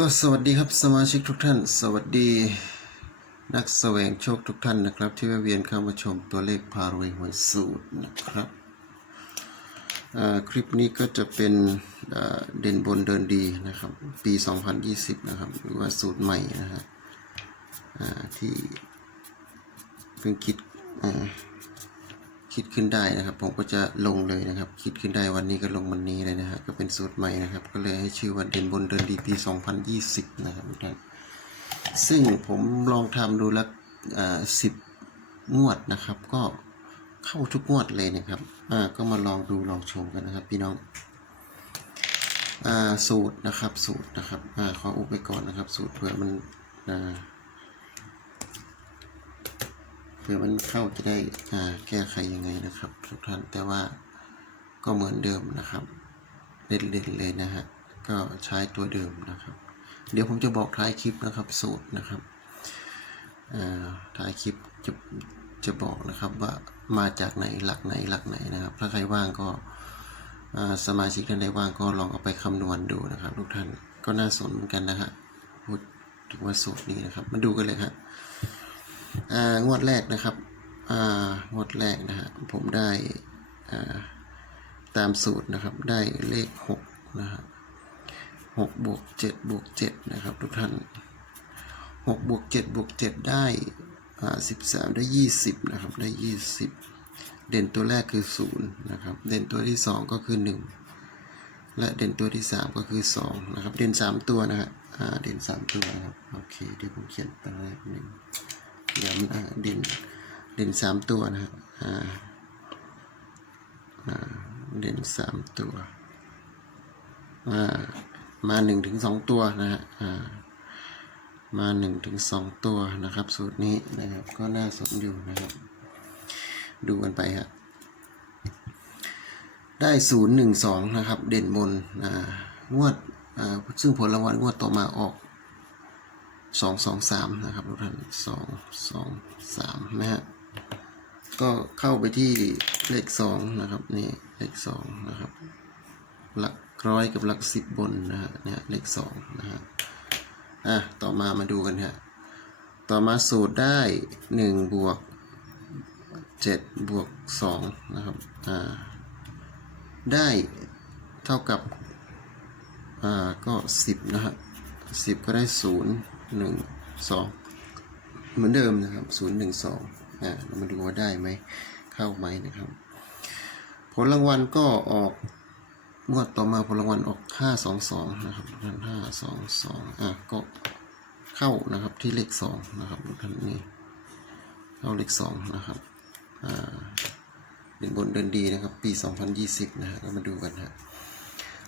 ก็สวัสดีครับสมาชิกทุกท่าน สวัสดีนักแสวงโชคทุกท่านนะครับ ที่แวะเวียนเข้ามาชมตัวเลขพารวยหวยสูตรนะครับคลิปนี้ก็จะเป็นเด่นบนเดินดีนะครับ ปี 2020 นะครับ หรือว่าสูตรใหม่นะฮะที่เพิ่งคิดอ คิดขึ้นได้นะครับ ผมก็จะลงเลยนะครับ คิดขึ้นได้วันนี้ก็ลงวันนี้เลยนะฮะก็เป็นสูตรใหม่นะครับ ก็เลยให้ชื่อว่าเด่นบนเดินดีปี 2020 นะครับทุกท่านซึ่งผมลองทำดูแล้วสิบงวดนะครับ ก็เข้าทุกงวดเลยนะครับอ่าก็มาลองดูลองชมกันนะครับ พี่น้องอ่าสูตรนะครับสูตรนะครับอ่าขออุบไปก่อนนะครับ สูตรเผื่อมันอ่า ผื่อมันเข้าจะได้อ่าแก้ไขยังไงนะครับ ทุกท่านแต่ว่าก็เหมือนเดิมนะครับเล่นๆเลยนะฮะก็ใช้ตัวเดิมนะครับ เดี๋ยวผมจะบอกท้ายคลิปนะครับสูตรนะครับท้ายคลิปจะจะบอกนะครับว่ามาจากไหนหลักไหนหลักไหนนะครับ ถ้าใครว่างก็สมาชิกท่านใดว่างก็ลองเอาไปคำนวณดูนะครับ ทุกท่านก็น่าสนเหมือนกันนะฮะพูดถึงว่าสูตรนี้นะครับ มาดูกันเลยครับ งวดแรกนะครับงวดแรกนะฮะผมได้ตามสูตรนะครับได้เลขหกนะฮะหกบวกเจ็ดบวกเจ็ดนะครับทุกท่านหกบวกเจ็ดบวกเจ็ดได้สิบสามได้ยี่สิบนะครับได้ยี่สิบเด่นตัวแรกคือศูนย์นะครับเด่นตัวที่สองก็คือหนึ่งและเด่นตัวที่สามก็คือสองนะครับเด่นสามตัวนะฮะเด่นสามตัวนะครับโอเคเดี๋ยวผมเขียนตัวแรกหนึ่ง ย้ำนเด่นเด่นสามตัวนะฮะอ่าอ่าเด่นสามตัวอ่ามาหนึ่งถึงสองตัวนะฮะอ่ามาหนึ่งถึงสองตัวนะครับ สูตรนี้นะครับก็น่าสนอยู่นะครับ ดูกันไปฮะได้ศูนย์หนึ่งสองนะครับ เด่นบนอ่างวดอ่าซึ่งผลรางวัลงวดต่อมาออก สองสองสามนะครับทุกท่านสองสองสามนะฮะก็เข้าไปที่เลขสองนะครับนี่เลขสองนะครับหลักร้อยกับหลักสิบบนนะฮะเนี่ยเลขสองนะฮะอะต่อมามาดูกันฮะต่อมาสูตรได้หนึ่งบวกเจ็ดบวกสองนะครับอ่าได้เท่ากับอ่าก็สิบนะฮะสิบก็ได้ศูนย์ หนึ่งสองเหมือนเดิมนะครับศูนย์หนึ่งสองอ่าเรามาดูว่าได้ไหมเข้าไหมนะครับ ผลรางวัลก็ออกงวดต่อมาผลรางวัลออกห้าสองสองนะครับท่านห้าสองสองอะก็เข้านะครับที่เลขสองนะครับท่านนี่เข้าเลขสองนะครับอ่าเป็นบนเดินดีนะครับ ปี 2020 นะฮะก็มาดูกันฮะ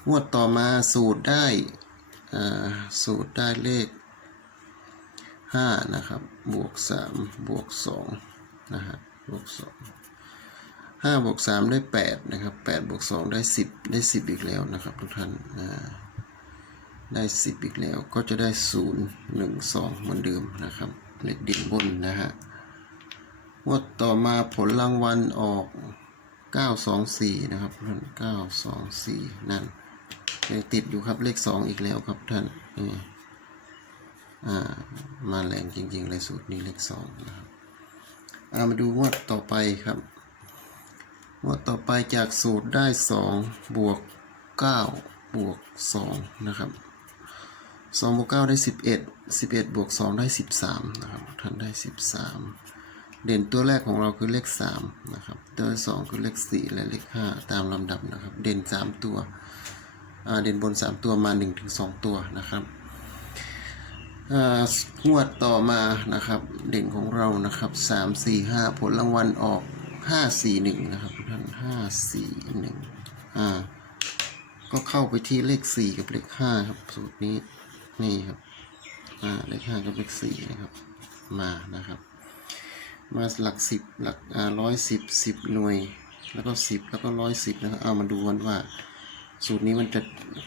งวดต่อมาสูตรได้อ่าสูตรได้เลข ห้านะครับ บวกสามบวกสองนะฮะบวกสองห้าบวกสามได้แปดนะครับแปดบวกสองได้สิบได้สิบอีกแล้วนะครับ ทุกท่านอ่าได้สิบอีกแล้วก็จะได้ศูนย์หนึ่งสองเหมือนเดิมนะครับเลขดิ่งบนนะฮะงวดต่อมาผลรางวัลออกเก้าสองสี่นะครับท่านเก้าสองสี่นั่นยังติดอยู่ครับเลขสองอีกแล้วครับท่านนี่อ่า มาแรงจริงๆเลยสูตรนี้เลขสองนะครับามาดูงวดต่อไปครับงวดต่อไปจากสูตรได้สองบวกเก้าบวกสองนะครับสองบวกเก้าได้สิบเอ็ดสิบเอ็ดบวกสองได้สิบสามนะครับท่านได้สิบสามเด่นตัวแรกของเราคือเลขสามนะครับตัวสองคือเลขสี่และเลขห้าตามลำดับนะครับ เด่นสามตัวเด่นบน3ตัวมา1ถึง2ตัวนะครับ งวดต่อมานะครับ เด่นของเรานะครับ3 4 5ผลรางวัลออก5 4 1นะครับทุกท่าน5 4 1อ่า ก็เข้าไปที่เลข4กับเลข5ครับสูตรนี้นี่ครับอ่าเลข5กับเลข4นะครับ มานะครับ มาหลัก10หลักอ่าร้อยสิบสิบหน่วย แล้วก็10แล้วก็ร้อยสิบนะครับเอามาดูกันว่าสูตรนี้มันจะ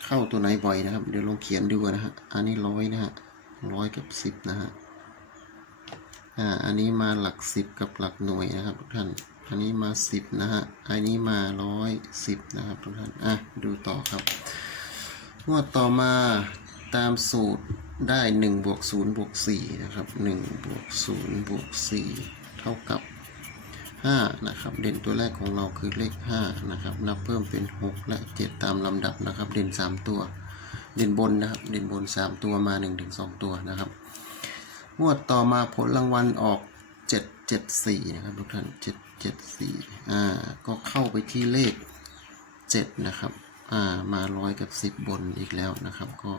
เข้าตัวไหนบ่อยนะครับ เดี๋ยวลองเขียนดูนะฮะอันนี้ร้อยนะฮะ ร้อยกับสิบนะฮะ อ่า อันนี้มาหลักสิบกับหลักหน่วยนะครับทุกท่าน อันนี้มาสิบนะฮะ อันนี้มาร้อยสิบนะครับทุกท่าน อะ ดูต่อครับ งวดต่อมาตามสูตรได้หนึ่งบวกศูนย์บวกสี่นะครับหนึ่งบวกศูนย์บวกสี่เท่ากับห้านะครับเด่นตัวแรกของเราคือเลขห้านะครับนับเพิ่มเป็นหกและเจ็ดตามลำดับนะครับ เด่นสามตัว เด่นบนนะครับ เด่นบนสามตัวมาหนึ่งถึงสองตัวนะครับงวดต่อมาผลรางวัลออกเจ็ดเจ็ดสี่นะครับทุกท่านเจ็ดเจ็ดสี่อ่า ก็เข้าไปที่เลขเจ็ดนะครับ อ่า มาร้อยกับสิบบนอีกแล้วนะครับ ก็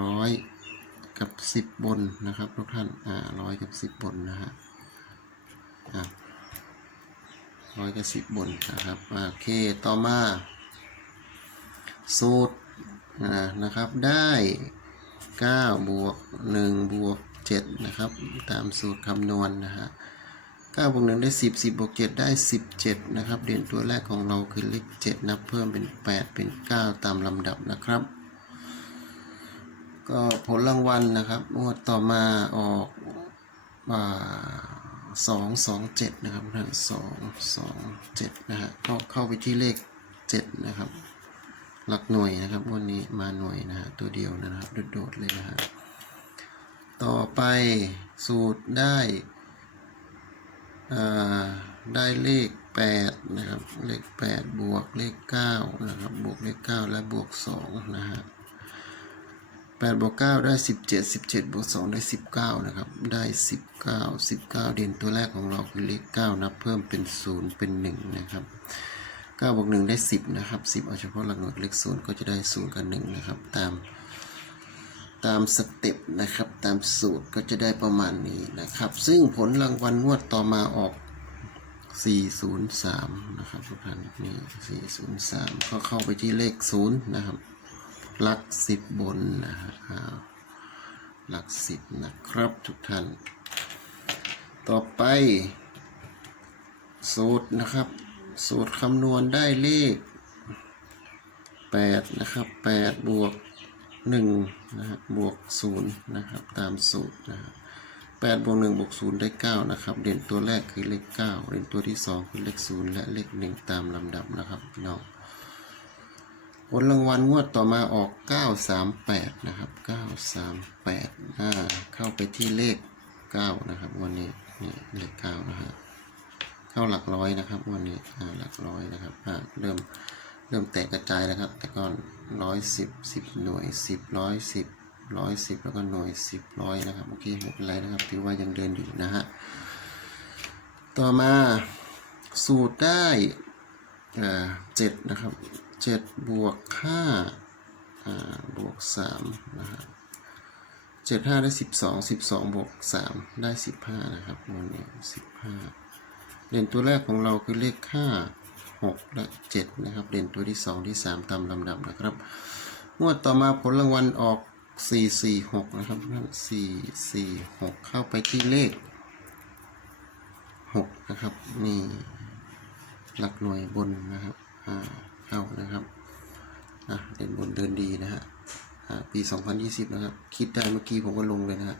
ร้อยกับสิบบนนะครับทุกท่าน อ่าร้อยกับสิบบนนะฮะ อ่าร้อยกับสิบบนนะครับ โอเค ต่อมา สูตรอ่ นะครับได้9บวก1บวก7นะครับตามสูตรคำนวณนะฮะ9บวก1ได้ 10 10บวก7ได้ 17นะครับเด่นตัวแรกของเราคือเลข7นับเพิ่มเป็น 8 เป็น 9 ตามลำดับนะครับ ก็ผลรางวัลนะครับงวดต่อมาออกอ่าสองสองเจ็ดนะครับท่านสองสองเจ็ดนะฮะก็เข้าไปที่เลขเจ็ดนะครับ หลักหน่วยนะครับวันนี้มาหน่วยนะฮะตัวเดียวนะครับโดดๆเลยนะฮะต่อไปสูตรได้ได้เลขแปดนะครับ เลขแปดบวกเลขเก้านะครับ บวกเลขเก้าและบวกสองนะฮะแปดบวกเก้าได้สิบเจ็ดสิบเจ็ดบวกสองได้สิบเก้านะครับ ได้สิบเก้าสิบเก้าเด่นตัวแรกของเราคือเลขเก้านับเพิ่มเป็นศูนย์เป็นหนึ่งนะครับ 9บวก1ได้ 10 นะครับ 10 เอาเฉพาะหลักหน่วยเลขศูนย์ก็จะได้ 0 กับ 1 นะครับ ตามตามสเต็ปนะครับ ตามสูตรก็จะได้ประมาณนี้นะครับ ซึ่งผลรางวัลงวดต่อมาออก 403 นะครับทุกท่านนี่403 ก็เข้าไปที่เลข 0 นะครับ หลัก 10 บนนะฮะอ้าวหลัก 10 นะครับทุกท่าน ต่อไปสูตรนะครับ สูตรคำนวณได้เลข 8 นะครับ 8 บวก 1 นะฮะบวก 0 นะครับ ตามสูตรนะครับ8บวก1บวก0ได้ 9 นะครับ เด่นตัวแรกคือเลข 9 เด่นตัวที่ 2 คือเลข 0 และเลข 1 ตามลำดับนะครับพี่น้องผลรางวัลงวดต่อมาออก 938 นะครับ 938อ่าเข้าไปที่เลข 9 นะครับ วันนี้นี่เลข 9 นะฮะ เข้าหลักร้อยนะครับ วันนี้หลักร้อยนะครับเริ่มเริ่มแตกกระจายแล้วครับ แต่ก่อนร้อยสิบสิบหน่วยสิบร้อยสิบร้อยสิบแล้วก็หน่วยสิบร้อยนะครับโอเคไม่เป็นไรนะครับถือว่ายังเดินอยู่นะฮะต่อมาสูตรได้เจ็ดนะครับเจ็ดบวกห้าอ่าบวกสามนะครับเจ็ดห้าได้สิบสองสิบสองบวกสามได้สิบห้านะครับวันนี้สิบห้า เด่นตัวแรกของเราคือเลข5 6และ7นะครับเด่นตัวที่2ที่3ตามลำดับนะครับงวดต่อมาผลรางวัลออก 4 4 6 นะครับ 4 4 6 เข้าไปที่เลข 6 นะครับ นี่หลักหน่วยบนนะครับ อ่า เข้านะครับ อะเด่นบนเดินดีนะฮะ อ่า ปี 2020 นะครับ คิดได้เมื่อกี้ผมก็ลงเลยนะฮะ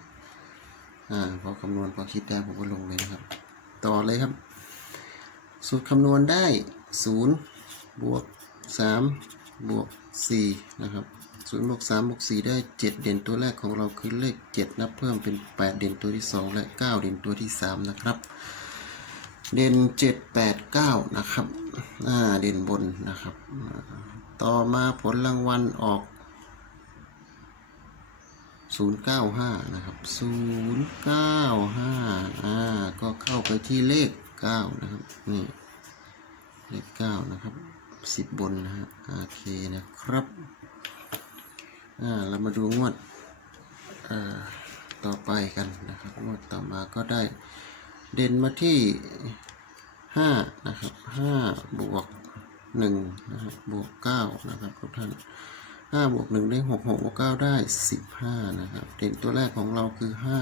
อ่า พอคำนวณพอคิดได้ผมก็ลงเลยนะครับ ต่อเลยครับ สูตรคำนวณได้ 0 บวก 3 บวก 4 นะครับ0บวก3บวก4ได้ 7 เด่นตัวแรกของเราคือเลข 7 นับเพิ่มเป็น 8 เด่นตัวที่ 2 และ 9 เด่นตัวที่ 3 นะครับ เด่น 7 8 9 นะครับอ่าเด่นบนนะครับ ต่อมาผลรางวัลออก 095 นะครับ 095 อ่า ก็เข้าไปที่เลข 9นะครับนี่เลข9นะครับ10บนนะฮะโอเคนะครับอ่าเรามาดูงวดอ่าต่อไปกันนะครับงวดต่อมาก็ได้เด่นมาที่5นะครับ5บวก1นะครับบวก9นะครับทุกท่านห้าบวกหนึ่งได้หกหกบวกเก้าได้สิบห้านะครับ เด่นตัวแรกของเราคือห้า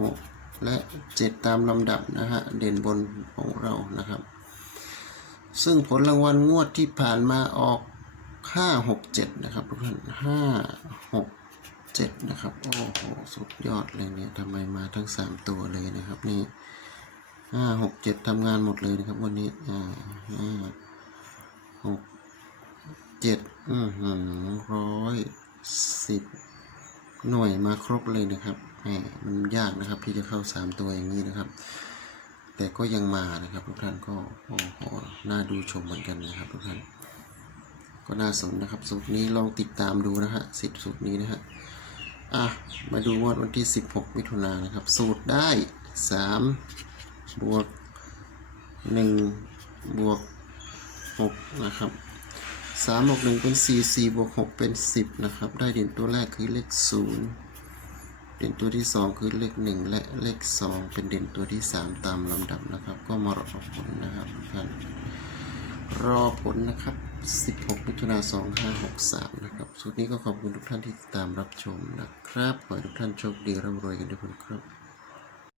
หก และเจ็ดตามลำดับนะฮะเด่นบนของเรานะครับ ซึ่งผลรางวัลงวดที่ผ่านมาออกห้าหกเจ็ดนะครับทุกท่านห้าหกเจ็ดนะครับ โอ้โห สุดยอดเลยเนี่ยทำไมมาทั้งสามตัวเลยนะครับนี่ห้าหกเจ็ดทำงานหมดเลยนะครับวันนี้อ่าห้าหกเจ็ดอือหือร้อยสิบหน่วยมาครบเลยนะครับ มันยากนะครับที่จะเข้าสามตัวอย่างนี้นะครับ แต่ก็ยังมานะครับทุกท่านก็โอ้โหน่าดูชมเหมือนกันนะครับทุกท่านก็น่าสนนะครับสูตรนี้ลองติดตามดูนะฮะสิบสูตรนี้นะฮะอะมาดูงวดวันที่ 16 มิถุนายนนะครับ สูตรได้ 3 บวก 1 บวก 6 นะครับ3บวก1เป็น 4 4 บวก 6 เป็น 10 นะครับ ได้เด่นตัวแรกคือเลข 0 เด่นตัวที่ 2 คือเลข 1 และเลข 2 เป็นเด่นตัวที่ 3 ตามลำดับนะครับ ก็มารอผลนะครับท่านรอผลนะครับ 16มิถุนายน2563 นะครับสุดนี้ก็ขอบคุณทุกท่านที่ติดตามรับชมนะครับ ขอให้ทุกท่านโชคดีร่ำรวยกันทุกคนครับ